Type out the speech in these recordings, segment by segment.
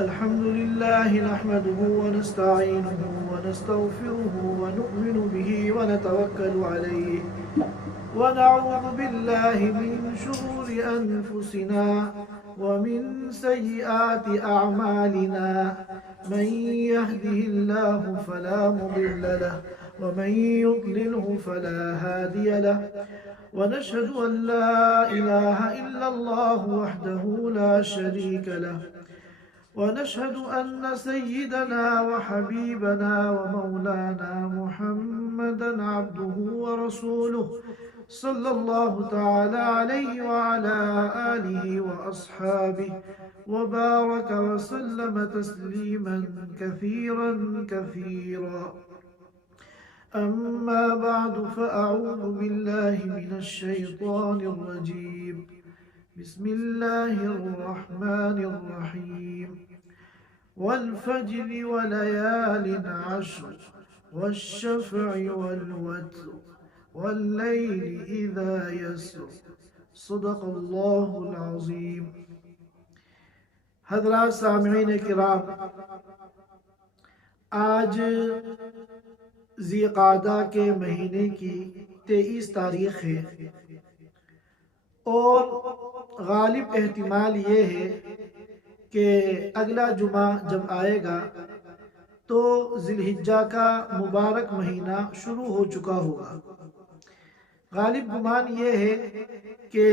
الحمد لله نحمده ونستعينه ونستغفره ونؤمن به ونتوكل عليه ونعوذ بالله من شرور أنفسنا ومن سيئات أعمالنا من يهده الله فلا مضل له ومن يضلله فلا هادي له ونشهد أن لا إله إلا الله وحده لا شريك له ونشهد أن سيدنا وحبيبنا ومولانا محمدا عبده ورسوله صلى الله تعالى عليه وعلى آله وأصحابه وبارك وسلم تسليما كثيرا كثيرا. أما بعد فأعوذ بالله من الشيطان الرجيم. بسم الله الرحمن الرحيم. والفجر وليال عشر والشفع والوتر والليل إذا يسر صدق اللہ العظیم. حضرات سامعین کرام، آج ذی قعدہ کے مہینے کی 23 تاریخ ہے اور غالب احتمال یہ ہے کہ اگلا جمعہ جب آئے گا تو ذی الحجہ کا مبارک مہینہ شروع ہو چکا ہوگا. غالب گمان یہ ہے کہ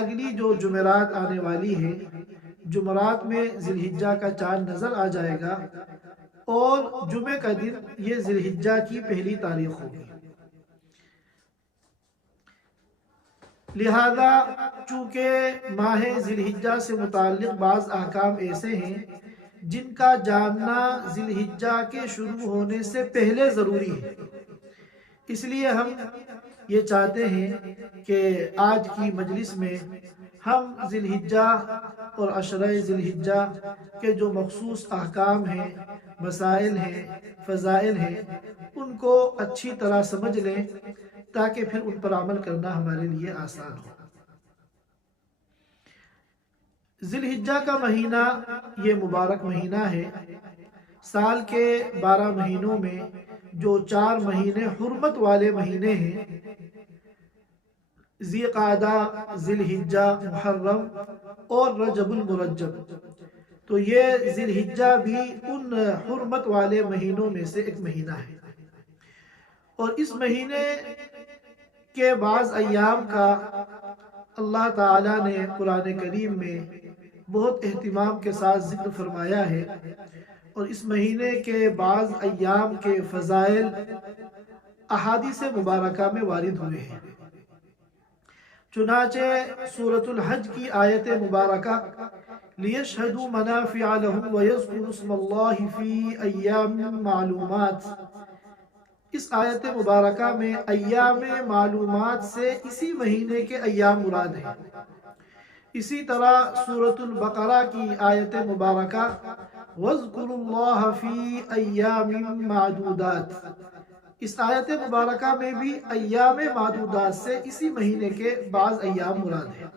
اگلی جو جمعرات آنے والی ہے، جمعرات میں ذی الحجہ کا چاند نظر آ جائے گا اور جمعے کا دن یہ ذی الحجہ کی پہلی تاریخ ہوگی. لہذا چونکہ ماہ ذی الحجہ سے متعلق بعض احکام ایسے ہیں جن کا جاننا ذی الحجہ کے شروع ہونے سے پہلے ضروری ہے، اس لیے ہم یہ چاہتے ہیں کہ آج کی مجلس میں ہم ذی الحجہ اور عشرہ ذی الحجہ کے جو مخصوص احکام ہیں، مسائل ہیں، فضائل ہیں، ان کو اچھی طرح سمجھ لیں تاکہ پھر ان پر عمل کرنا ہمارے لیے آسان ہو. ذی الحجہ کا مہینہ یہ مبارک مہینہ ہے. سال کے 12 مہینوں میں جو 4 مہینے حرمت والے مہینے ہیں، ذی قعدہ، ذی الحجہ، محرم اور رجب المرجب، تو یہ ذی الحجہ بھی ان حرمت والے مہینوں میں سے ایک مہینہ ہے. اور اس مہینے کے بعض ایام کا اللہ تعالیٰ نے قرآن کریم میں بہت اہتمام کے ساتھ ذکر فرمایا ہے، اور اس مہینے کے بعض ایام کے فضائل احادیث مبارکہ میں وارد ہوئے ہیں. چنانچہ سورۃ الحج کی آیت مبارکہ لِيَشْهَدُوا مَنَافِعَ لَهُمْ وَيَذْكُرُوا اسْمَ اللَّهِ فِي أَيَّامٍ مَعْلُومَاتٍ، اس آیت مبارکہ میں ایام معلومات سے اسی مہینے کے ایام مراد ہیں. اسی طرح سورۃ البقرہ کی آیت مبارکہ وَاذْكُرُوا اللَّهَ فِي أَيَّامٍ مَعْدُودَاتٍ، اس آیت مبارکہ میں بھی ایام معدودات سے اسی مہینے کے بعض ایام مراد ہیں.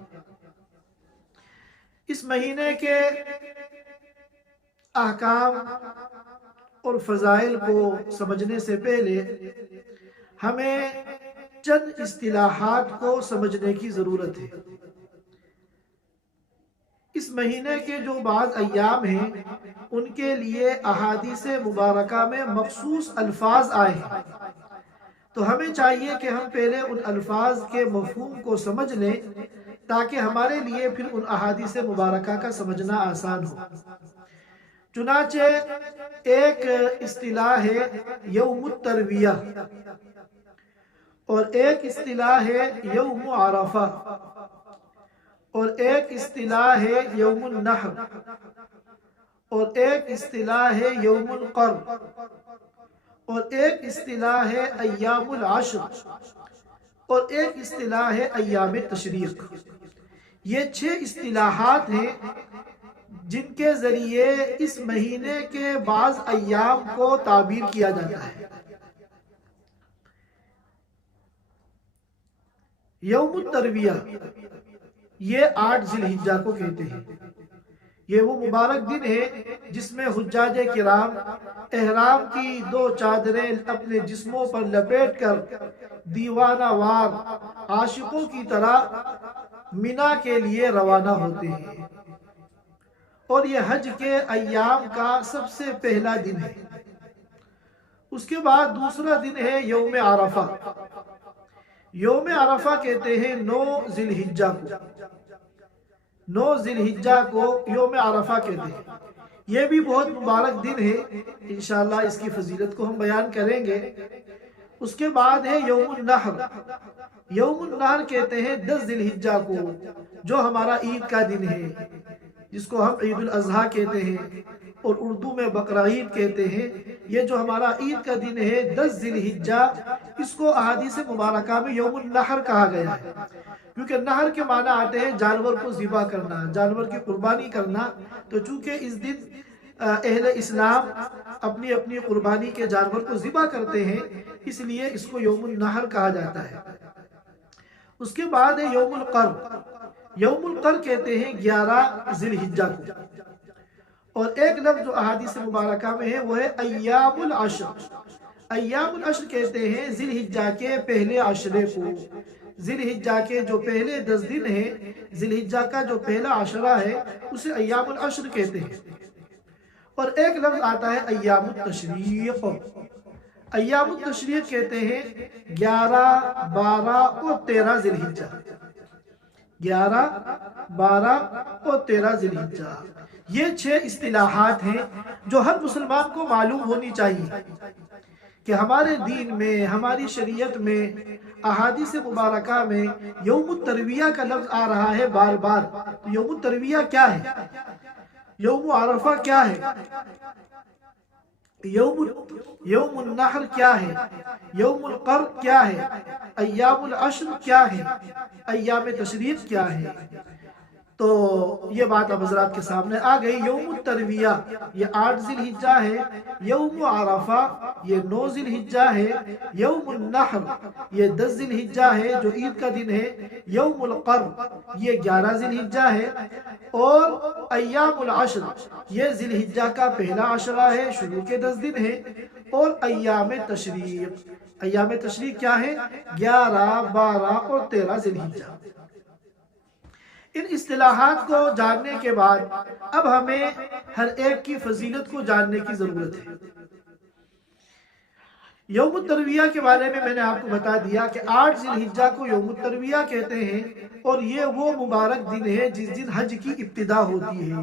اس مہینے کے احکام اور فضائل کو سمجھنے سے پہلے ہمیں چند اصطلاحات کو سمجھنے کی ضرورت ہے. اس مہینے کے جو بعض ایام ہیں ان کے لیے احادیث مبارکہ میں مخصوص الفاظ آئے ہیں، تو ہمیں چاہیے کہ ہم پہلے ان الفاظ کے مفہوم کو سمجھ لیں تاکہ ہمارے لیے پھر ان احادیث مبارکہ کا سمجھنا آسان ہو. چنانچہ ایک اصطلاح ہے یوم الترویہ اور ایک اصطلاح ہے یوم عرفہ اور ایک اصطلاح ہے یوم النحر اور ایک اصطلاح ہے یوم القر اور ایک اصطلاح ہے ایام العشر اور ایک اصطلاح ہے ایام تشریق. یہ 6 اصطلاحات ہیں جن کے ذریعے اس مہینے کے بعض ایام کو تعبیر کیا جاتا ہے. یوم الترویہ یہ 8 ذی الحجہ کو کہتے ہیں. یہ وہ مبارک دن ہے جس میں حجاج کرام احرام کی 2 چادریں اپنے جسموں پر لپیٹ کر دیوانہ وار عاشقوں کی طرح مینا کے لیے روانہ ہوتے ہیں، اور یہ حج کے ایام کا سب سے پہلا دن ہے۔ اس کے بعد دوسرا دن ہے یوم عرفہ۔ یوم عرفہ کہتے ہیں 9 ذی الحجہ کو، 9 ذی الحجہ کو یوم عرفہ کہتے ہیں۔ یہ بھی بہت مبارک دن ہے، انشاءاللہ اس کی فضیلت کو ہم بیان کریں گے۔ اس کے بعد ہے یوم النحر۔ یوم النحر کہتے ہیں 10 ذی الحجہ کو، جو ہمارا عید کا دن ہے، جس کو ہم عید الاضحیٰ کہتے ہیں اور اردو میں بقرہ عید کہتے ہیں۔ یہ جو ہمارا عید کا دن ہے 10 ذی الحجہ، اس کو احادیث مبارکہ میں یوم النحر کہا گیا ہے، کیونکہ نحر کے معنی آتے ہیں جانور کو ذبح کرنا، جانور کی قربانی کرنا۔ تو چونکہ اس دن اہل اسلام اپنی اپنی قربانی کے جانور کو ذبح کرتے ہیں، اس لیے اس کو یوم النحر کہا جاتا ہے۔ اس کے بعد ہے یوم القر۔ یوم القر کہتے ہیں 11 ذی الحجہ کو، اور ایک لفظ جو احادیث مبارکہ میں ہے وہ ہے ایام العشر۔ ایام العشر کہتے ہیں ذی الحجہ کے پہلے عشرے کو، ذی الحجہ کے جو پہلے 10 دن ہیں، ذی الحجہ کا جو پہلا عشرہ ہے اسے ایام العشر کہتے ہیں۔ اور ایک لفظ آتا ہے ایام التشریق۔ ایام التشریق کہتے ہیں 11، 12 اور 13 ذی الحجہ، 11، 12 اور 13 ذی الحجہ۔ یہ 6 اصطلاحات ہیں جو ہر مسلمان کو معلوم ہونی چاہیے کہ ہمارے دین میں، ہماری شریعت میں، احادیث مبارکہ میں یوم الترویہ کا لفظ آ رہا ہے بار بار۔ تو یوم الترویہ کیا ہے؟ یوم عرفہ کیا ہے؟ یوم النحر کیا ہے؟ یوم القر کیا ہے؟ ایام العشر کیا ہے؟ ایام تشریق کیا ہے؟ تو یہ بات اب حضرات کے سامنے آ گئی۔ یوم الترویہ یہ 8 ذی الحجہ ہے، یوم عرفہ یہ 9 ذی الحجہ ہے، یوم النحر یہ 10 ذی الحجہ ہے جو عید کا دن ہے، یوم القر یہ 11 ذی الحجہ ہے، اور ایام العشر یہ ذی الحجہ کا پہلا عشرہ ہے، شروع کے 10 دن ہے، اور ایام تشریق۔ ایام تشریق کیا ہے؟ 11، 12 اور 13 ذی الحجہ۔ ان اصطلاحات کو جاننے کے بعد اب ہمیں ہر ایک کی فضیلت کو جاننے کی ضرورت ہے۔ یوم الترویہ کے بارے میں نے آپ کو بتا دیا کہ 8 ذی الحجہ کو یوم الترویہ کہتے ہیں، اور یہ وہ مبارک دن ہے جس دن حج کی ابتدا ہوتی ہے۔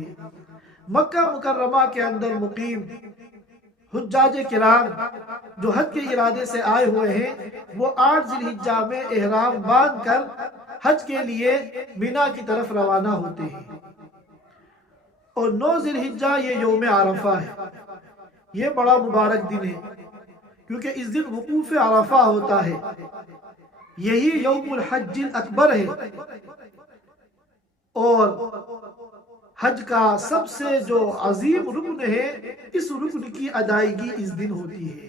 مکہ مکرمہ کے اندر مقیم حجاج کرام جو حج کے ارادے سے آئے ہوئے ہیں، وہ 8 ذی الحجہ میں احرام باندھ کر حج کے لیے مینا کی طرف روانہ ہوتے ہیں، اور 9 ذی الحجہ یہ یوم عرفہ ہے۔ یہ بڑا مبارک دن ہے کیونکہ اس دن وقوف عرفہ ہوتا ہے، یہی یوم الحج الاکبر ہے، اور حج کا سب سے جو عظیم رکن ہے، اس رکن کی ادائیگی اس دن ہوتی ہے۔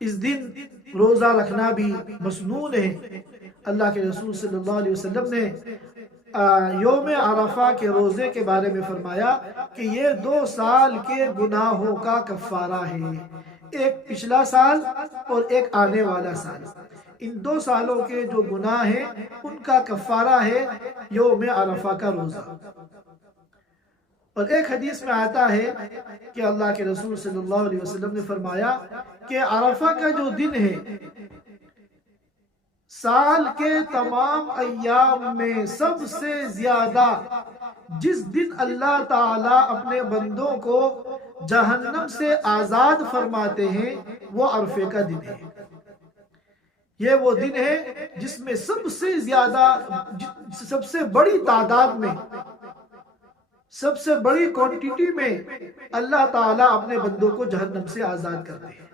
اس دن روزہ رکھنا بھی مسنون ہے۔ اللہ کے رسول صلی اللہ علیہ وسلم نے یوم عرفہ کے روزے کے بارے میں فرمایا کہ یہ 2 سال کے گناہوں کا کفارہ ہے، ایک پچھلا سال اور ایک آنے والا سال۔ ان 2 سالوں کے جو گناہ ہیں ان کا کفارہ ہے یوم عرفہ کا روزہ۔ اور ایک حدیث میں آتا ہے کہ اللہ کے رسول صلی اللہ علیہ وسلم نے فرمایا کہ عرفہ کا جو دن ہے سال کے تمام ایام میں سب سے زیادہ جس دن اللہ تعالیٰ اپنے بندوں کو جہنم سے آزاد فرماتے ہیں وہ عرفے کا دن ہے۔ یہ وہ دن ہے جس میں سب سے زیادہ، سب سے بڑی تعداد میں، سب سے بڑی کوانٹٹی میں اللہ تعالیٰ اپنے بندوں کو جہنم سے آزاد کرتے ہیں۔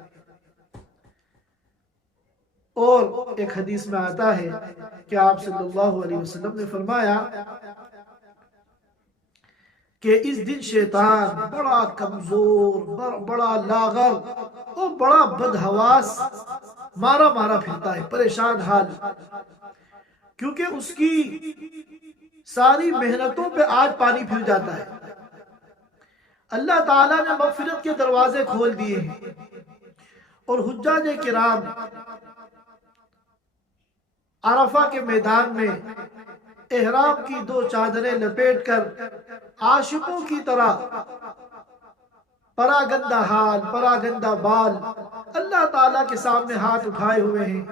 اور ایک حدیث میں آتا ہے کہ آپ صلی اللہ علیہ وسلم نے فرمایا کہ اس دن شیطان بڑا کمزور، بڑا لاغر اور بڑا بدحواس مارا پھرتا ہے، پریشان حال، کیونکہ اس کی ساری محنتوں پہ آج پانی پھر جاتا ہے۔ اللہ تعالیٰ نے مغفرت کے دروازے کھول دیے ہیں، اور حجاج کرام عرفہ کے میدان میں احرام کی 2 چادریں لپیٹ کر عاشقوں کی طرح پراگندہ حال پراگندہ بال اللہ تعالیٰ کے سامنے ہاتھ اٹھائے ہوئے ہیں،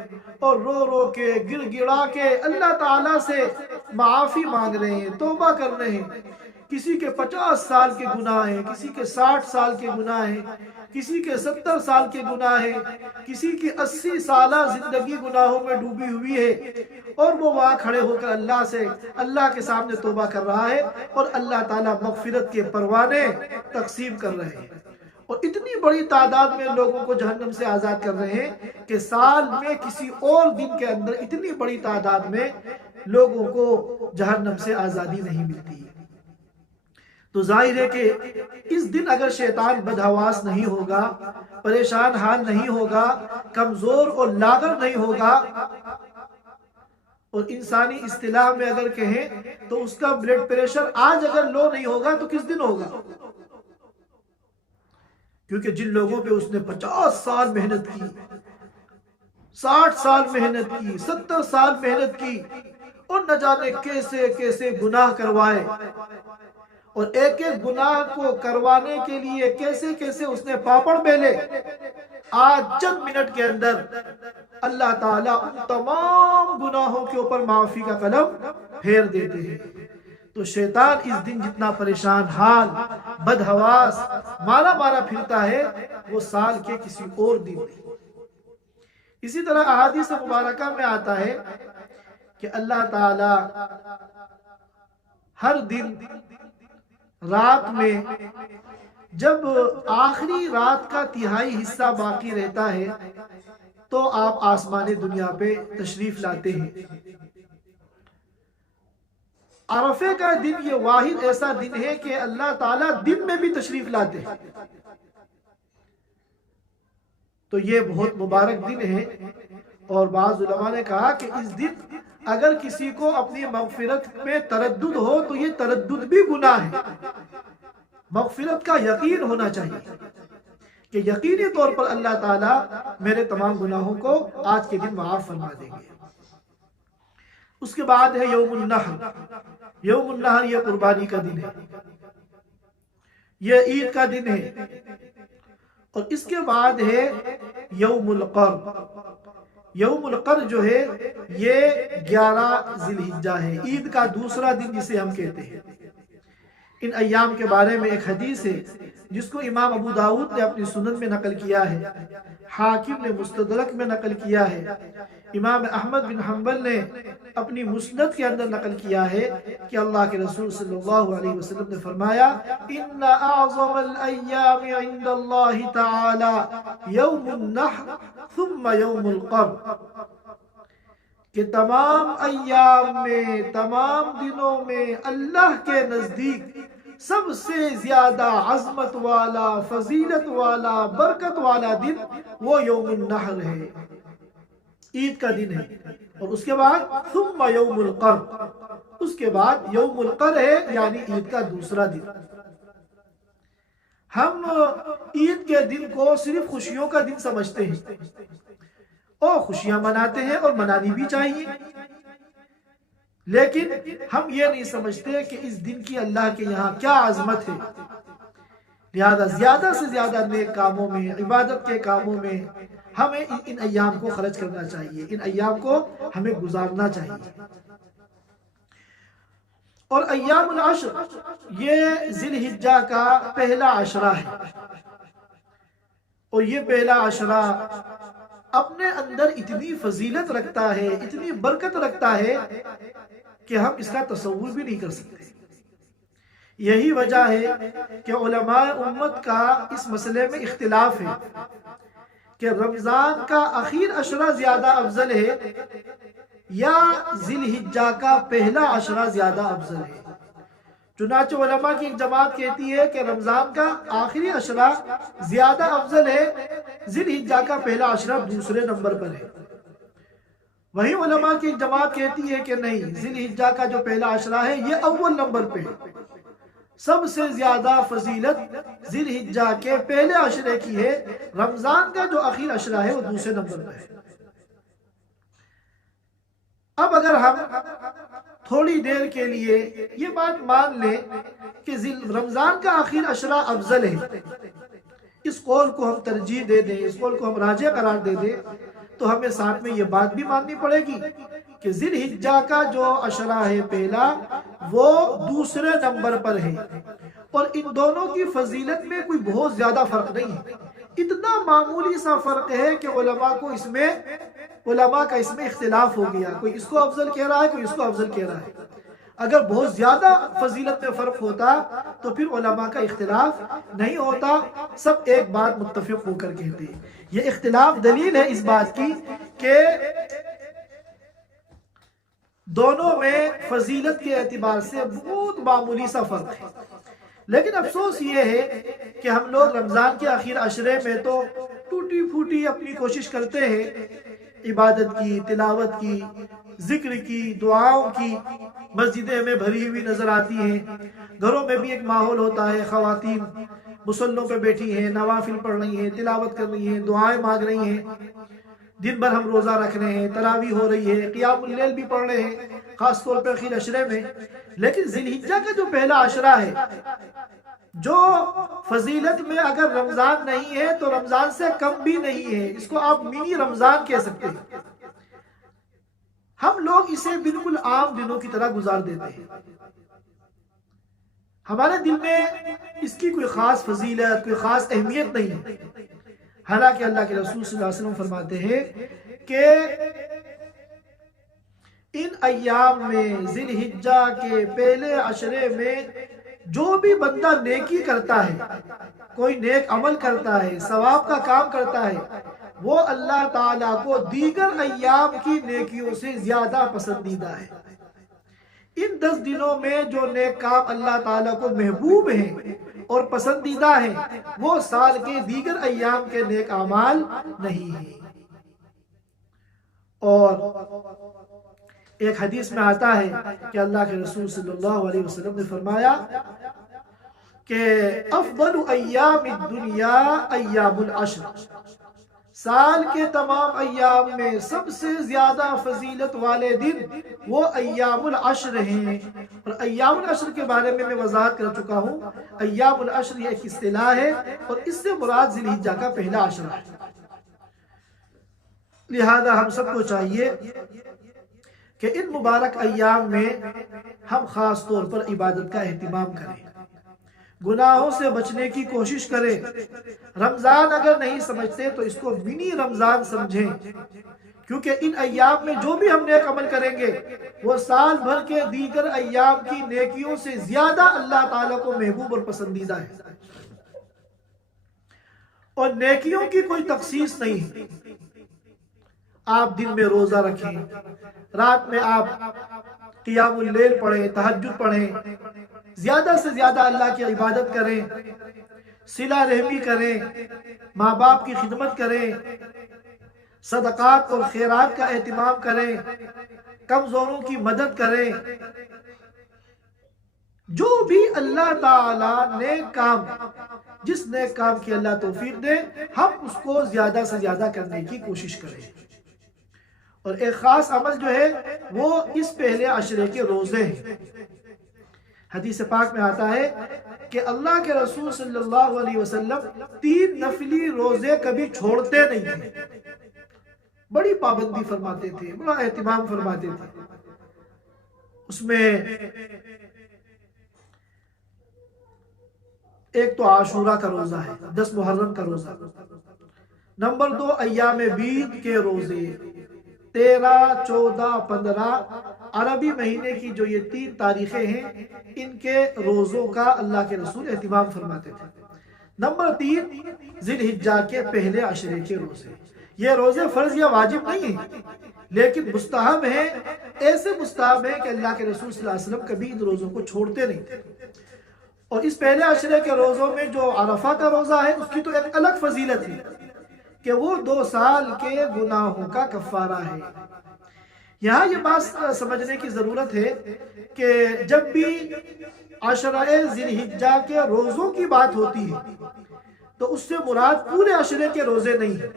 اور رو رو کے گڑ گڑا کے اللہ تعالیٰ سے معافی مانگ رہے ہیں، توبہ کر رہے ہیں۔ کسی کے 50 سال کے گناہ ہیں، کسی کے 60 سال کے گناہ ہیں، کسی کے 70 سال کے گناہ ہیں، کسی کی 80 سالہ زندگی گناہوں میں ڈوبی ہوئی ہے، اور وہ وہاں کھڑے ہو کر اللہ کے سامنے توبہ کر رہا ہے، اور اللہ تعالیٰ مغفرت کے پروانے تقسیم کر رہے ہیں، اور اتنی بڑی تعداد میں لوگوں کو جہنم سے آزاد کر رہے ہیں کہ سال میں کسی اور دن کے اندر اتنی بڑی تعداد میں لوگوں کو جہنم سے آزادی نہیں ملتی۔ تو ظاہر ہے کہ اس دن اگر شیطان بدحواس نہیں ہوگا، پریشان حال نہیں ہوگا، کمزور اور لاغر نہیں ہوگا، اور انسانی اصطلاح میں اگر کہیں تو اس کا بلڈ پریشر آج اگر لو نہیں ہوگا تو کس دن ہوگا؟ کیونکہ جن لوگوں پہ اس نے 50 سال محنت کی، 60 سال محنت کی، 70 سال محنت کی، اور نہ جانے کیسے کیسے گناہ کروائے، اور ایک ایک گناہ کو کروانے کے لیے کیسے کیسے اس نے پاپڑ بیلے، آج چند منٹ کے اندر اللہ تعالیٰ ان تمام گناہوں کے اوپر معافی کا قلم پھیر دیتے ہیں۔ تو شیطان اس دن جتنا پریشان حال، بدحواس، مارا مارا پھرتا ہے، وہ سال کے کسی اور دن نہیں۔ اسی طرح احادیث مبارکہ میں آتا ہے کہ اللہ تعالیٰ ہر دن رات میں جب آخری رات کا تہائی حصہ باقی رہتا ہے تو آپ آسمان دنیا پہ تشریف لاتے ہیں۔ عرفے کا دن یہ واحد ایسا دن ہے کہ اللہ تعالیٰ دن میں بھی تشریف لاتے ہیں، تو یہ بہت مبارک دن ہے۔ اور بعض علماء نے کہا کہ اس دن اگر کسی کو اپنی مغفرت میں تردد ہو تو یہ تردد بھی گناہ ہے۔ مغفرت کا یقین ہونا چاہیے کہ یقینی طور پر اللہ تعالیٰ میرے تمام گناہوں کو آج کے دن معاف فرما دیں گے۔ اس کے بعد ہے یوم النحر۔ یوم النحر یہ قربانی کا دن ہے، یہ عید کا دن ہے۔ اور اس کے بعد ہے یوم القر۔ یوم القر جو ہے یہ 11 ذی الحجہ ہے، عید کا دوسرا دن جسے ہم کہتے ہیں۔ ان ایام کے بارے میں ایک حدیث ہے جس کو امام ابو داؤد نے اپنی سنن میں نقل کیا ہے، حاکم نے مستدرک میں نقل کیا ہے، امام احمد بن حنبل نے اپنی مسند کے اندر نقل کیا ہے کہ اللہ کے رسول صلی اللہ علیہ وسلم نے فرمایا ان اعظم الایام عند اللہ تعالی یوم النحر ثم یوم القر، کہ تمام ایام میں، تمام دنوں میں اللہ کے نزدیک سب سے زیادہ عظمت والا، فضیلت والا، برکت والا دن وہ یوم النحر ہے، عید کا دن ہے۔ اور اس کے بعد ثم یوم القر، اس کے بعد یوم القر ہے، یعنی عید کا دوسرا دن۔ ہم عید کے دن کو صرف خوشیوں کا دن سمجھتے ہیں، اور خوشیاں مناتے ہیں اور منانی بھی چاہیے، لیکن ہم یہ نہیں سمجھتے کہ اس دن کی اللہ کے یہاں کیا عظمت ہے۔ لہذا زیادہ سے زیادہ نیک کاموں میں، عبادت کے کاموں میں ہمیں ان ایام کو خرچ کرنا چاہیے، ان ایام کو ہمیں گزارنا چاہیے۔ اور ایام العشر یہ ذی الحجہ کا پہلا عشرہ ہے، اور یہ پہلا عشرہ اپنے اندر اتنی فضیلت رکھتا ہے، اتنی برکت رکھتا ہے کہ ہم اس کا تصور بھی نہیں کر سکتے۔ یہی وجہ ہے کہ علماء امت کا اس مسئلے میں اختلاف ہے کہ رمضان کا آخر عشرہ زیادہ افضل ہے یا ذی الحجہ کا پہلا عشرہ زیادہ افضل ہے۔ چنانچہ علماء کی ایک جماعت کہتی ہے کہ رمضان کا آخری عشرہ زیادہ افضل ہے، ذی الحجہ کا پہلا عشرہ دوسرے نمبر پر ہے۔ وہی علماء کی جماعت کہتی ہے کہ نہیں، ذی الحجہ کا جو پہلا عشرہ ہے یہ اول نمبر پہ، سب سے زیادہ فضیلت ذی الحجہ کے پہلے عشرے کی ہے، رمضان کا جو آخری عشرہ ہے وہ دوسرے نمبر پہ ہے۔ اب اگر ہم تھوڑی دیر کے لیے یہ بات مان لیں کہ رمضان کا آخر عشرہ افضل ہے، اس قول کو ہم ترجیح دے دیں، اس قول کو ہم راجح قرار دے دیں، تو ہمیں ساتھ میں یہ بات بھی ماننی پڑے گی کہ ذی الحجہ کا جو عشرہ ہے پہلا وہ دوسرے نمبر پر ہے، اور ان دونوں کی فضیلت میں کوئی بہت زیادہ فرق نہیں ہے، اتنا معمولی سا فرق ہے کہ علماء کا اس میں اختلاف ہو گیا، کوئی اس کو افضل کہہ رہا ہے، کوئی اس کو افضل کہہ رہا ہے۔ اگر بہت زیادہ فضیلت میں فرق ہوتا تو پھر علماء کا اختلاف نہیں ہوتا، سب ایک بات متفق ہو کر کہتے ہیں۔ یہ اختلاف دلیل ہے اس بات کی کہ دونوں میں فضیلت کے اعتبار سے بہت معمولی سا فرق ہے، لیکن افسوس یہ ہے کہ ہم لوگ رمضان کے آخر عشرے میں تو ٹوٹی پھوٹی اپنی کوشش کرتے ہیں، عبادت کی، تلاوت کی، ذکر کی، دعاؤں کی، مسجدیں ہمیں بھری ہوئی نظر آتی ہیں، گھروں میں بھی ایک ماحول ہوتا ہے، خواتین مصلوں پہ بیٹھی ہیں، نوافل پڑھ رہی ہیں، تلاوت کر رہی ہیں، دعائیں مانگ رہی ہیں، دن بھر ہم روزہ رکھ رہے ہیں، تراویح ہو رہی ہے، قیام اللیل بھی پڑھ رہے ہیں، خاص طور پہ آخر عشرے میں۔ لیکن ذی الحجہ کا جو پہلا عشرہ ہے، جو فضیلت میں اگر رمضان نہیں ہے تو رمضان سے کم بھی نہیں ہے، اس کو آپ منی رمضان کہہ سکتے ہیں، ہم لوگ اسے بالکل عام دنوں کی طرح گزار دیتے ہیں، ہمارے دل میں اس کی کوئی خاص فضیلت، کوئی خاص اہمیت نہیں ہے، حالانکہ اللہ کے رسول صلی اللہ علیہ وسلم فرماتے ہیں کہ ان ایام میں ذی الحجہ کے پہلے عشرے میں جو بھی بندہ نیکی کرتا ہے، کوئی نیک عمل کرتا ہے، ثواب کا کام کرتا ہے، وہ اللہ تعالیٰ کو دیگر ایام کی نیکیوں سے زیادہ پسندیدہ ہے۔ ان 10 دنوں میں جو نیک کام اللہ تعالیٰ کو محبوب ہیں اور پسندیدہ ہیں، وہ سال کے دیگر ایام کے نیک اعمال نہیں ہیں۔ اور ایک حدیث میں آتا ہے کہ اللہ کے رسول صلی اللہ علیہ وسلم نے فرمایا کہ افضل ایام الدنیا ایام العشر، سال کے تمام ایام میں سب سے زیادہ فضیلت والے دن وہ ایام العشر ہیں، اور ایام العشر کے بارے میں وضاحت کر چکا ہوں۔ ایام العشر یہ ایک اصطلاح ہے اور اس سے مراد ذی الحجہ کا پہلا عشرہ ہے، لہذا ہم سب کو چاہیے کہ ان مبارک ایام میں ہم خاص طور پر عبادت کا اہتمام کریں، گناہوں سے بچنے کی کوشش کریں۔ رمضان اگر نہیں سمجھتے تو اس کو منی رمضان سمجھیں، کیونکہ ان ایام میں جو بھی ہم نیک عمل کریں گے وہ سال بھر کے دیگر ایام کی نیکیوں سے زیادہ اللہ تعالیٰ کو محبوب اور پسندیدہ ہے، اور نیکیوں کی کوئی تخصیص نہیں ہے۔ آپ دن میں روزہ رکھیں، رات میں آپ قیام اللیل پڑھیں، تہجد پڑھیں، زیادہ سے زیادہ اللہ کی عبادت کریں، صلہ رحمی کریں، ماں باپ کی خدمت کریں، صدقات اور خیرات کا اہتمام کریں، کمزوروں کی مدد کریں، جو بھی اللہ تعالیٰ نیک کام، جس نیک کام کی اللہ توفیق دے، ہم اس کو زیادہ سے زیادہ کرنے کی کوشش کریں۔ اور ایک خاص عمل جو ہے وہ اس پہلے عشرے کے روزے ہیں۔ حدیث پاک میں آتا ہے کہ اللہ کے رسول صلی اللہ علیہ وسلم 3 نفلی روزے کبھی چھوڑتے نہیں تھے، بڑی پابندی فرماتے تھے، بڑا اہتمام فرماتے تھے۔ اس میں ایک تو عاشورہ کا روزہ ہے، 10 محرم کا روزہ، نمبر 2 ایام بیض کے روزے، 13، 14، 15 عربی مہینے کی جو یہ 3 تاریخیں ہیں، ان کے روزوں کا اللہ کے رسول اہتمام فرماتے تھے۔ نمبر 3 ذی الحجہ کے پہلے عشرے کے روزے۔ یہ روزے فرض یا واجب نہیں ہیں، لیکن مستحب ہیں، ایسے مستحب ہیں کہ اللہ کے رسول صلی اللہ علیہ وسلم کبھی ان روزوں کو چھوڑتے نہیں تھے۔ اور اس پہلے عشرے کے روزوں میں جو عرفہ کا روزہ ہے، اس کی تو ایک الگ فضیلت ہے کہ وہ 2 سال کے گناہوں کا کفارہ ہے۔ یہاں یہ بات سمجھنے کی ضرورت ہے کہ جب بھی عشرہ ذی الحجہ کے روزوں کی بات ہوتی ہے تو اس سے مراد پورے عشرے کے روزے نہیں ہیں،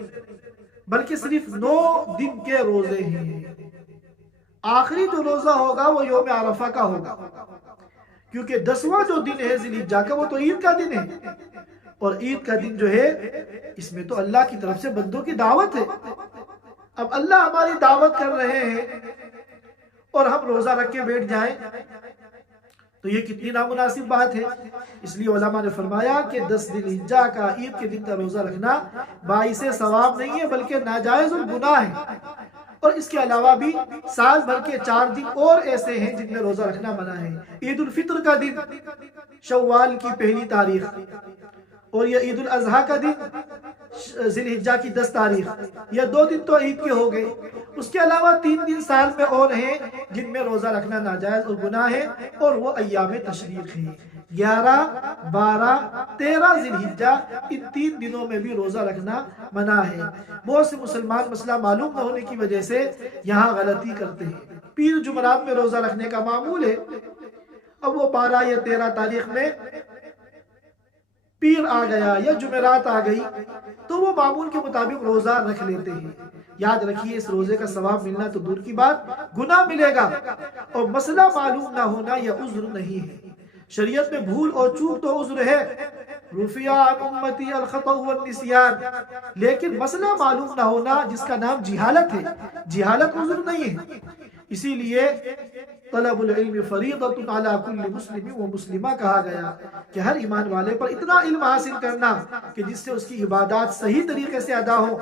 بلکہ صرف 9 دن کے روزے ہیں۔ آخری جو روزہ ہوگا وہ یوم عرفہ کا ہوگا، کیونکہ 10واں جو دن ہے ذی الحجہ کا وہ تو عید کا دن ہے، اور عید کا دن جو ہے اس میں تو اللہ کی طرف سے بندوں کی دعوت ہے۔ اب اللہ ہماری دعوت کر رہے ہیں اور ہم روزہ رکھ کے بیٹھ جائیں تو یہ کتنی نامناسب بات ہے۔ اس لیے علماء نے فرمایا کہ 10 ذی الحجہ کا عید کے دن کا روزہ رکھنا باعث ثواب نہیں ہے بلکہ ناجائز اور گناہ ہے۔ اور اس کے علاوہ بھی سال بھر کے 4 دن اور ایسے ہیں جن میں روزہ رکھنا منع ہے۔ عید الفطر کا دن شوال کی پہلی تاریخ، اور یہ عید الاضحیٰ کا دن ذی الحجہ کی 10 تاریخ، یہ 2 دن تو عید کے ہو گئے۔ اس کے علاوہ 3 دن سال میں اور ہیں جن میں روزہ رکھنا ناجائز اور گناہ ہے، اور وہ ایام تشریق ہیں۔ 11، 12، 13 ذی الحجہ، ان 3 دنوں میں بھی روزہ رکھنا منع ہے۔ بہت سے مسلمان مسئلہ معلوم نہ ہونے کی وجہ سے یہاں غلطی کرتے ہیں۔ پیر جمعرات میں روزہ رکھنے کا معمول ہے، اب وہ 12 یا 13 تاریخ میں پیر آ گیا یا جمعرات آ گئی تو وہ معمول کے مطابق روزہ رکھ لیتے ہیں۔ یاد رکھیے اس روزے کا ثواب ملنا تو دور کی بات، گناہ ملے گا، اور مسئلہ معلوم نہ ہونا یہ عذر نہیں ہے۔ شریعت میں بھول اور چوک تو عذر ہے، رفع عن امتی الخطأ والنسیان، لیکن مسئلہ معلوم نہ ہونا جس کا نام جہالت ہے، جہالت عذر نہیں ہے۔ اسی لیے طلب العلم فریضۃ علی کل مسلم و مسلمہ کہا گیا کہ ہر ایمان والے پر اتنا علم حاصل کرنا کہ جس سے اس کی عبادات صحیح طریقے سے ادا ہو،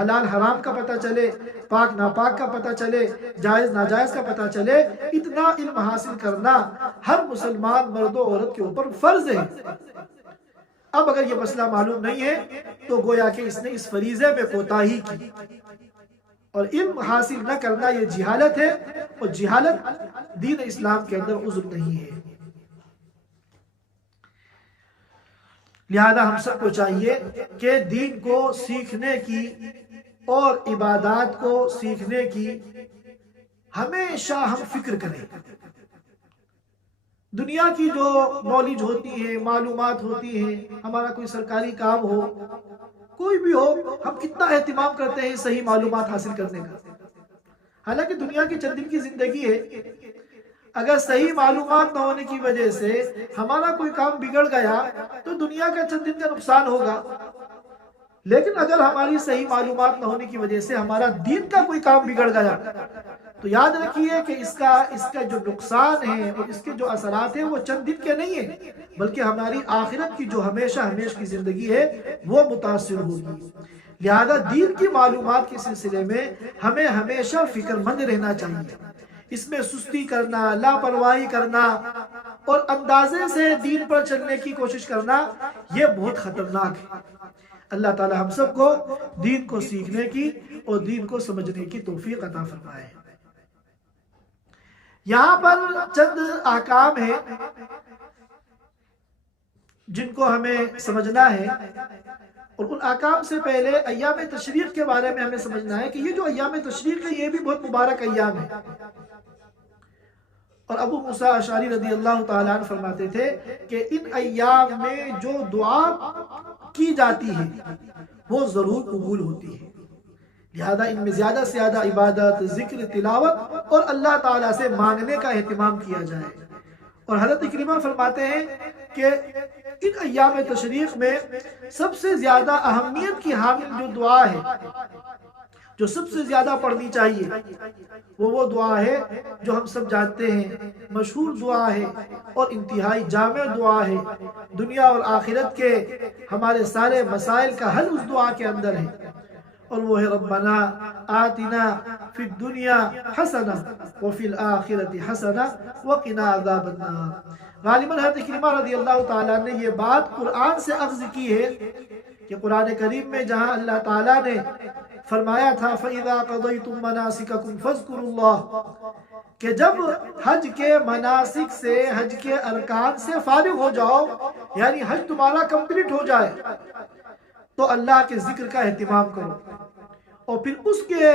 حلال حرام کا پتہ چلے، پاک ناپاک کا پتہ چلے، جائز ناجائز کا پتہ چلے، اتنا علم حاصل کرنا ہر مسلمان مرد و عورت کے اوپر فرض ہے۔ اب اگر یہ مسئلہ معلوم نہیں ہے تو گویا کہ اس نے اس فریضے میں کوتاہی کی، اور علم حاصل نہ کرنا یہ جہالت ہے، اور جہالت دین اسلام کے اندر عذر نہیں ہے۔ لہذا ہم سب کو چاہیے کہ دین کو سیکھنے کی اور عبادات کو سیکھنے کی ہمیشہ ہم فکر کریں۔ دنیا کی جو نالج ہوتی ہے، معلومات ہوتی ہیں، ہمارا کوئی سرکاری کام ہو، کوئی بھی ہو، ہم کتنا اہتمام کرتے ہیں صحیح معلومات حاصل کرنے کا۔ حالانکہ دنیا کی چند دن کی زندگی ہے، اگر صحیح معلومات نہ ہونے کی وجہ سے ہمارا کوئی کام بگڑ گیا تو دنیا کا چند دن کا نقصان ہوگا، لیکن اگر ہماری صحیح معلومات نہ ہونے کی وجہ سے ہمارا دین کا کوئی کام بگڑ گیا تو یاد رکھیے کہ اس کا جو نقصان ہے اور اس کے جو اثرات ہیں وہ چند دن کے نہیں ہیں، بلکہ ہماری آخرت کی جو ہمیشہ ہمیشہ کی زندگی ہے وہ متاثر ہوگی۔ لہذا دین کی معلومات کے سلسلے میں ہمیں ہمیشہ فکر مند رہنا چاہیے۔ اس میں سستی کرنا، لاپرواہی کرنا اور اندازے سے دین پر چلنے کی کوشش کرنا یہ بہت خطرناک ہے۔ اللہ تعالی ہم سب کو دین کو سیکھنے کی اور دین کو سمجھنے کی توفیق عطا فرمائے۔ یہاں پر چند احکام ہیں جن کو ہمیں سمجھنا ہے، اور ان احکام سے پہلے ایام تشریق کے بارے میں ہمیں سمجھنا ہے کہ یہ جو ایام تشریق ہے یہ بھی بہت مبارک ایام ہے۔ اور ابو موسیٰ اشعری رضی اللہ تعالیٰ عنہ فرماتے تھے کہ ان ایام میں جو دعا کی جاتی ہے وہ ضرور قبول ہوتی ہے، لہذا ان میں زیادہ سے زیادہ عبادت، ذکر، تلاوت اور اللہ تعالیٰ سے مانگنے کا اہتمام کیا جائے۔ اور حضرت اکرمہ فرماتے ہیں کہ ان ایام تشریق میں سب سے زیادہ اہمیت کی حامل جو دعا ہے، جو سب سے زیادہ پڑھنی چاہیے، وہ دعا ہے جو ہم سب جانتے ہیں، مشہور دعا ہے اور انتہائی جامع دعا ہے۔ دنیا اور آخرت کے ہمارے سارے مسائل کا حل اس دعا کے اندر ہے، اور وہ ہے ربنا آتنا فی الدنیا حسنہ وفی الآخرۃ حسنہ وقنا عذاب النار۔ غالباً حضرت اکرمہ رضی اللہ تعالیٰ نے یہ بات قرآن سے اخذ کی ہے کہ قرآن کریم میں جہاں اللہ تعالیٰ نے فرمایا تھا فَإِذَا قَضَيْتُم مَّنَاسِكَكُمْ فَاذْكُرُوا اللَّهَ، کہ جب حج کے مناسک سے، حج کے ارکان سے فارغ ہو جاؤ، یعنی حج تمہارا کمپلیٹ ہو جائے، تو اللہ کے ذکر کا اہتمام کرو، اور پھر اس کے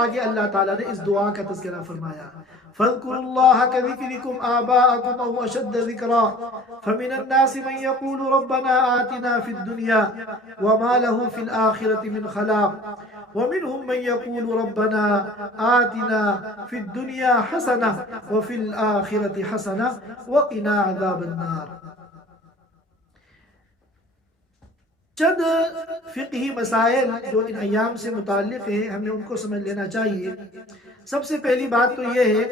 آگے اللہ تعالیٰ نے اس دعا کا تذکرہ فرمایا فَاذْكُرُوا اللَّهَ كَذِكْرِكُمْ آبَاءَكُمْ أَوْ أَشَدَّ ذِكْرًا فَمِنَ النَّاسِ مَنْ يَقُولُ رَبَّنَا آتِنَا فِي الدُّنْيَا وَمَا لَهُ فِي الْآخِرَةِ مِنْ خَلَاقٍ وَمِنْهُمْ مَنْ يَقُولُ رَبَّنَا آتِنَا فِي الدُّنْيَا حَسَنَةً وَفِي الْآخِرَةِ حَسَنَةً وَقِنَا عَذَابَ النَّارِ۔ چند فقہی مسائل جو ان ایام سے متعلق ہیں ہمیں ان کو سمجھ لینا چاہیے۔ سب سے پہلی بات تو یہ ہے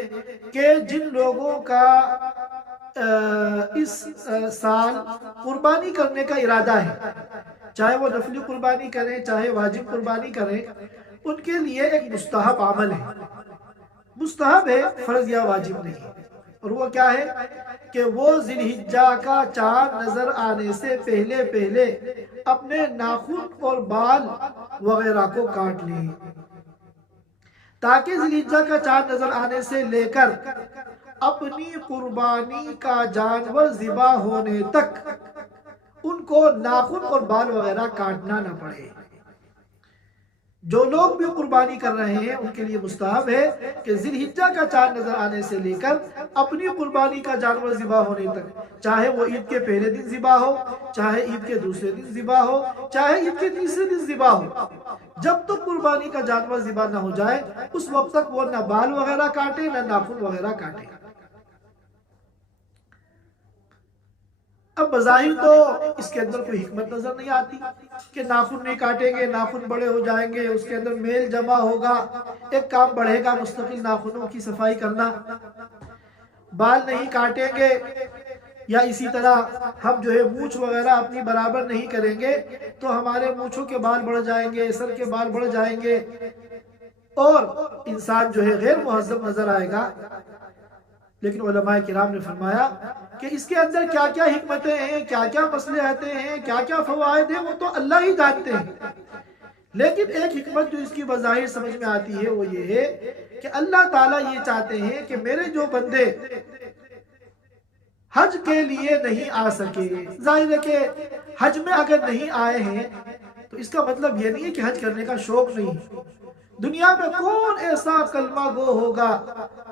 کہ جن لوگوں کا اس سال قربانی کرنے کا ارادہ ہے، چاہے وہ نفلی قربانی کریں چاہے واجب قربانی کریں، ان کے لیے ایک مستحب عمل ہے، مستحب ہے، فرض یا واجب نہیں۔ اور وہ کیا ہے کہ وہ ذی الحجہ کا چاند نظر آنے سے پہلے پہلے اپنے ناخن اور بال وغیرہ کو کاٹ لیں، تاکہ ذی الحجہ کا چاند نظر آنے سے لے کر اپنی قربانی کا جانور ذبح ہونے تک ان کو ناخن اور بال وغیرہ کاٹنا نہ پڑے۔ جو لوگ بھی قربانی کر رہے ہیں ان کے لیے مستحب ہے کہ ذی الحجہ کا چاند نظر آنے سے لے کر اپنی قربانی کا جانور ذبح ہونے تک، چاہے وہ عید کے پہلے دن ذبح ہو، چاہے عید کے دوسرے دن ذبح ہو، چاہے عید کے تیسرے دن ذبح ہو، جب تک قربانی کا جانور ذبح نہ ہو جائے اس وقت تک وہ نہ بال وغیرہ کاٹے نہ ناخن وغیرہ کاٹے۔ اب بظاہر تو اس کے اندر کوئی حکمت نظر نہیں آتی کہ ناخن نہیں کاٹیں گے، ناخن بڑے ہو جائیں گے، اس کے اندر میل جمع ہوگا، ایک کام بڑھے گا مستقل ناخنوں کی صفائی کرنا، بال نہیں کاٹیں گے، یا اسی طرح ہم جو ہے مونچھ وغیرہ اپنی برابر نہیں کریں گے تو ہمارے مونچھوں کے بال بڑھ جائیں گے، سر کے بال بڑھ جائیں گے اور انسان جو ہے غیر مہذب نظر آئے گا۔ لیکن علماء کرام نے فرمایا کہ اس کے اندر کیا کیا حکمتیں ہیں، کیا کیا مصلحتیں ہیں، کیا کیا فوائد ہیں، وہ تو اللہ ہی جانتے ہیں۔ لیکن ایک حکمت جو اس کی بظاہر سمجھ میں آتی ہے وہ یہ ہے کہ اللہ تعالیٰ یہ چاہتے ہیں کہ میرے جو بندے حج کے لیے نہیں آ سکے، ظاہر ہے کہ حج میں اگر نہیں آئے ہیں تو اس کا مطلب یہ نہیں ہے کہ حج کرنے کا شوق نہیں۔ دنیا میں کون ایسا کلمہ گو ہوگا،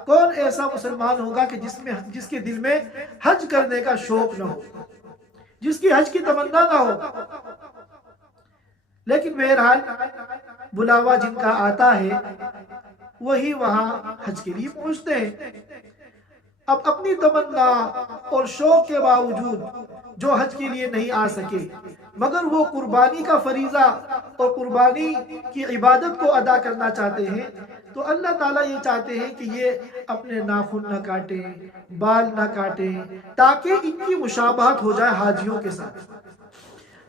کون ایسا مسلمان ہوگا کہ جس کے دل میں حج کرنے کا شوق نہ ہو، جس کی حج کی تمنا نہ ہو؟ لیکن بہرحال بلاوا جن کا آتا ہے وہی وہاں حج کے لیے پہنچتے ہیں۔ اب اپنی تمنا اور شوق کے باوجود جو حج کے لیے نہیں آ سکے مگر وہ قربانی کا فریضہ اور قربانی کی عبادت کو ادا کرنا چاہتے ہیں، تو اللہ تعالیٰ یہ چاہتے ہیں کہ یہ اپنے ناخن نہ کاٹیں، بال نہ کاٹیں، تاکہ ان کی مشابہت ہو جائے حاجیوں کے ساتھ،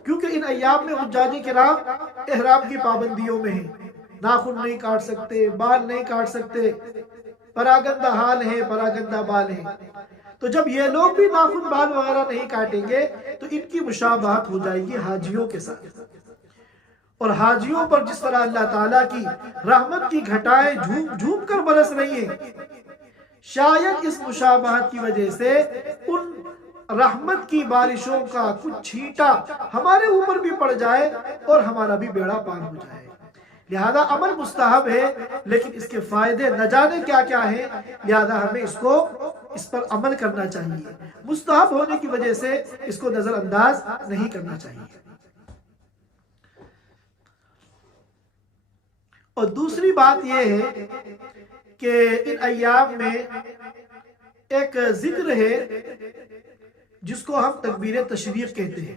کیونکہ ان ایام میں حجاج کرام احرام کی پابندیوں میں ہیں، ناخن نہیں کاٹ سکتے، بال نہیں کاٹ سکتے، پراگندہ حال ہے، پراگندہ بال ہے۔ تو جب یہ لوگ بھی ناخن بال وغیرہ نہیں کاٹیں گے تو ان کی مشابہت ہو جائے گی حاجیوں کے ساتھ، اور حاجیوں پر جس طرح اللہ تعالیٰ کی رحمت کی گھٹائیں جھوم جھوم کر برس رہی ہیں، شاید اس مشابہت کی وجہ سے ان رحمت کی بارشوں کا کچھ چھینٹا ہمارے اوپر بھی پڑ جائے اور ہمارا بھی بیڑا پار ہو جائے۔ لہذا عمل مستحب ہے لیکن اس کے فائدے نہ جانے کیا کیا ہیں، لہذا ہمیں اس پر عمل کرنا چاہیے، مستحب ہونے کی وجہ سے اس کو نظر انداز نہیں کرنا چاہیے۔ اور دوسری بات یہ ہے کہ ان ایام میں ایک ذکر ہے جس کو ہم تکبیر تشریق کہتے ہیں۔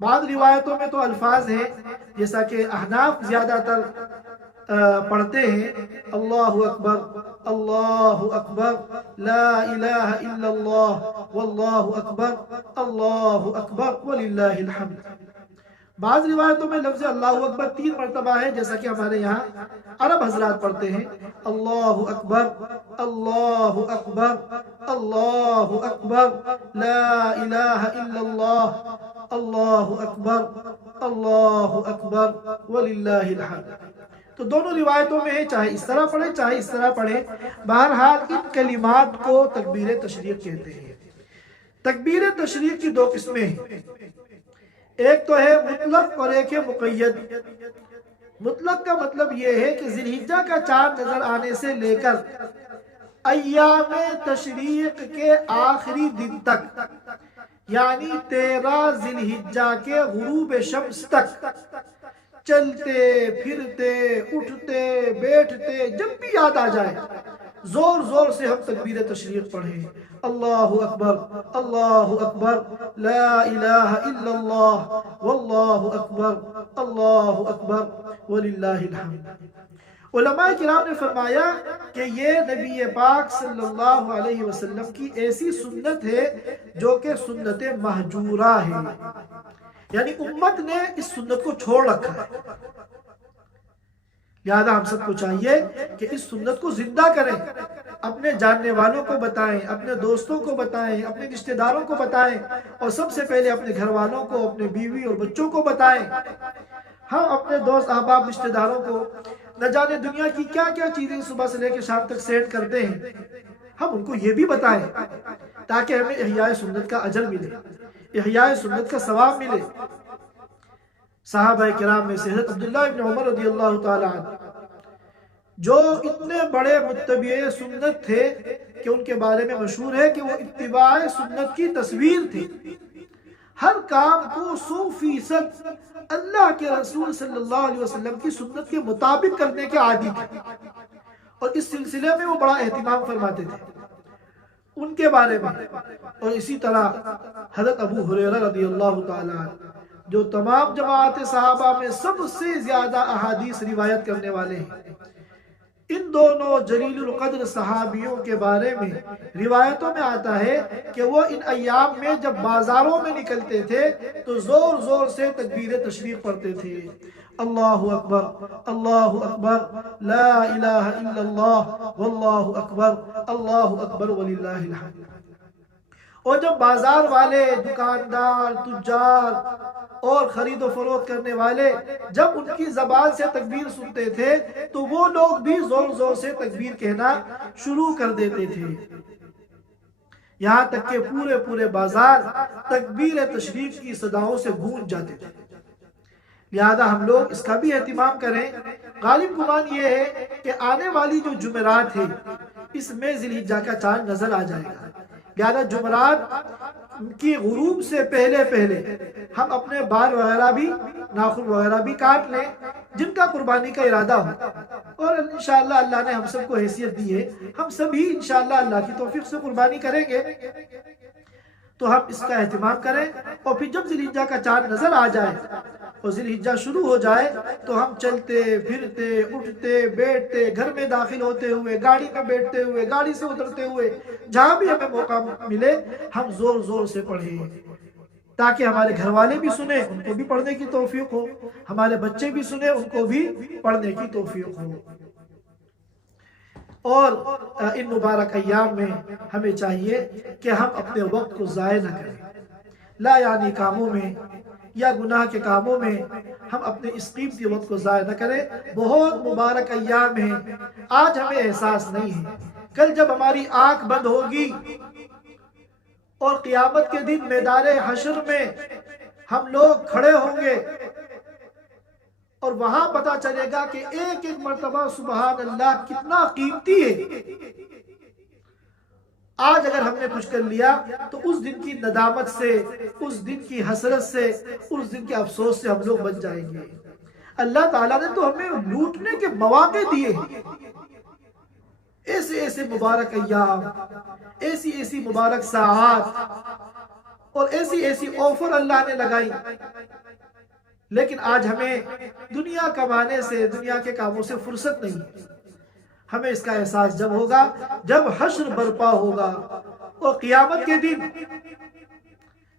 بعض روایتوں میں تو الفاظ ہیں جیسا کہ احناف زیادہ تر پڑھتے ہیں، اللہ اکبر اللہ اکبر لا الہ الا اللہ واللہ اکبر اللہ اکبر وللہ الحمد۔ بعض روایتوں میں لفظ اللہ اکبر 3 مرتبہ ہے، جیسا کہ ہمارے یہاں عرب حضرات پڑھتے ہیں، اللہ اکبر اللہ اکبر اللہ اکبر لا الہ الا اللہ اللہ اکبر اللہ اکبر وللہ الحمد۔ تو دونوں روایتوں میں ہے، چاہے اس طرح پڑھے چاہے اس طرح پڑھے، بہرحال ان کلمات کو تکبیر تشریق کہتے ہیں۔ تکبیر تشریق کی 2 قسمیں ہیں، ایک تو ہے مطلق اور ایک ہے مقید۔ مطلق کا مطلب یہ ہے کہ ذی الحجہ کا چاند نظر آنے سے لے کر ایام تشریق کے آخری دن تک، یعنی 13 ذی الحجہ کے غروب شمس تک چلتے پھرتے اٹھتے بیٹھتے جب بھی یاد آ جائے زور زور سے ہم تکبیر تشریق پڑھیں، اللہ اکبر اللہ اکبر لا الہ الا اللہ واللہ اکبر اللہ اکبر وللہ الحمد۔ علماء کرام نے فرمایا کہ یہ نبی پاک صلی اللہ علیہ وسلم کی ایسی سنت ہے جو کہ سنت مہجورہ ہے، یعنی امت نے اس سنت کو چھوڑ رکھا ہے، لہذا ہم سب کو چاہیے کہ اس سنت کو زندہ کریں، اپنے جاننے والوں کو بتائیں، اپنے دوستوں کو بتائیں، اپنے رشتہ داروں کو بتائیں، اور سب سے پہلے اپنے گھر والوں کو، اپنے بیوی اور بچوں کو بتائیں۔ ہم اپنے دوست احباب رشتہ داروں کو نہ جانے دنیا کی کیا کیا چیزیں صبح سے لے کے شام تک سینڈ کرتے ہیں، ہم ان کو یہ بھی بتائیں تاکہ ہمیں احیاء سنت کا اجر ملے، احیاء سنت کا ثواب ملے۔ صحابہ کرام میں سے حضرت عبداللہ ابن عمر رضی اللہ تعالی عنہ جو اتنے بڑے متبع سنت تھے کہ ان کے بارے میں مشہور ہے کہ وہ اتباع سنت کی تصویر تھی، ہر کام کو 100% اللہ کے رسول صلی اللہ علیہ وسلم کی سنت کے مطابق کرنے کے عادی تھے، اور اس سلسلے میں وہ بڑا اہتمام فرماتے تھے ان کے بارے میں۔ اور اسی طرح حضرت ابو ہریرہ رضی اللہ تعالی عنہ جو تمام جماعت صحابہ میں سب سے زیادہ احادیث روایت کرنے والے ہیں، ان دونوں جلیل القدر صحابیوں کے بارے میں روایتوں میں آتا ہے کہ وہ ان ایام میں جب بازاروں میں نکلتے تھے تو زور زور سے تکبیر تشریق پڑھتے تھے، اللہ اکبر اللہ اکبر لا الہ الا اللہ واللہ اکبر اللہ اکبر وللہ الحمد۔ اور جب بازار والے، دکاندار، تجار اور خرید و فروخت کرنے والے جب ان کی زبان سے تکبیر سنتے تھے تو وہ لوگ بھی زور زور سے تکبیر کہنا شروع کر دیتے تھے، یہاں تک کہ پورے پورے بازار تکبیر تشریق کی صداؤں سے گونج جاتے تھے۔ لہذا ہم لوگ اس کا بھی اہتمام کریں۔ غالب گمان یہ ہے کہ آنے والی جو جمعرات ہے اس میں ذی الحجہ کا چاند نظر آ جائے گا، لہذا جمعرات کی غروب سے پہلے پہلے ہم اپنے بال وغیرہ بھی، ناخن وغیرہ بھی کاٹ لیں جن کا قربانی کا ارادہ ہو، اور انشاءاللہ اللہ نے ہم سب کو حیثیت دی ہے، ہم سبھی انشاءاللہ اللہ کی توفیق سے قربانی کریں گے، تو ہم اس کا اہتمام کریں۔ اور پھر جب ذی الحجہ کا چاند نظر آ جائے اور ذی الحجہ شروع ہو جائے تو ہم چلتے پھرتے اٹھتے بیٹھتے، گھر میں داخل ہوتے ہوئے، گاڑی میں بیٹھتے ہوئے، گاڑی سے اترتے ہوئے، جہاں بھی ہمیں موقع ملے ہم زور زور سے پڑھیں تاکہ ہمارے گھر والے بھی سنیں، ان کو بھی پڑھنے کی توفیق ہو، ہمارے بچے بھی سنیں، ان کو بھی پڑھنے کی توفیق ہو۔ اور ان مبارک ایام میں ہمیں چاہیے کہ ہم اپنے وقت کو ضائع نہ کریں، لا یعنی کاموں میں یا گناہ کے کاموں میں ہم اپنے اس قیمتی وقت کو ضائع نہ کریں۔ بہت مبارک ایام ہیں، آج ہمیں احساس نہیں ہے، کل جب ہماری آنکھ بند ہوگی اور قیامت کے دن میدان حشر میں ہم لوگ کھڑے ہوں گے اور وہاں پتا چلے گا کہ ایک ایک مرتبہ سبحان اللہ کتنا قیمتی ہے۔ آج اگر ہم نے کچھ کر لیا تو اس دن کی ندامت سے، اس دن کی حسرت سے، اس دن کے افسوس سے ہم لوگ بچ جائیں گے۔ اللہ تعالیٰ نے تو ہمیں لوٹنے کے مواقع دیے ہیں، ایسے ایسے مبارک ایام، ایسی ایسی مبارک ساعات اور ایسی ایسی آفر اللہ نے لگائی، لیکن آج ہمیں دنیا کمانے سے، دنیا کے کاموں سے فرصت نہیں۔ ہمیں اس کا احساس جب ہوگا جب حشر برپا ہوگا اور قیامت کے دن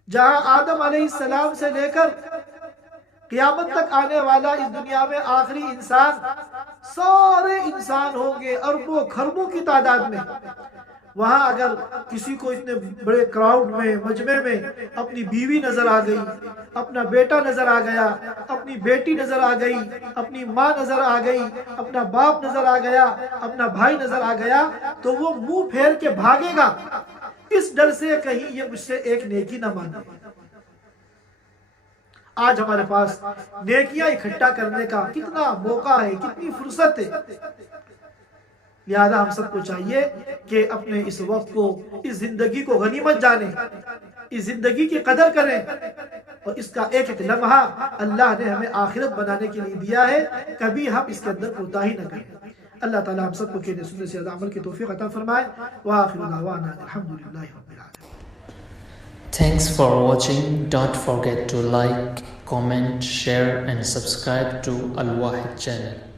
جہاں آدم علیہ السلام سے لے کر قیامت تک آنے والا اس دنیا میں آخری انسان، سارے انسان ہوں گے اربوں کھربوں کی تعداد میں۔ وہاں اگر کسی کو اتنے بڑے کراؤڈ میں، مجمع میں اپنی بیوی نظر آ گئی، اپنا بیٹا نظر آ گیا، اپنی بیٹی نظر آ گئی، اپنی ماں نظر آ گئی، اپنا باپ نظر آ گیا، اپنا بھائی نظر آ گیا، تو وہ منہ پھیر کے بھاگے گا اس ڈر سے کہیں یہ مجھ سے ایک نیکی نہ مانگے۔ آج ہمارے پاس نیکیاں اکٹھا کرنے کا کتنا موقع ہے، کتنی فرصت ہے، لہذا ہم سب کو چاہیے کہ اپنے اس وقت کو، اس زندگی کو غنیمت جانیں، اس زندگی کی قدر کریں، اور اس کا ایک ایک لمحہ اللہ نے ہمیں آخرت بنانے کے لیے دیا ہے، کبھی ہم اس کے اندر کوتاہی نہ کریں۔ اللہ تعالیٰ ہم سب کو کہنے سننے سے عمل کی توفیق عطا فرمائے۔ وآخر دعوانا الحمدللہ رب العالمین۔ Thanks for watching. Don't forget to like, comment, share and subscribe to Al Wahid channel.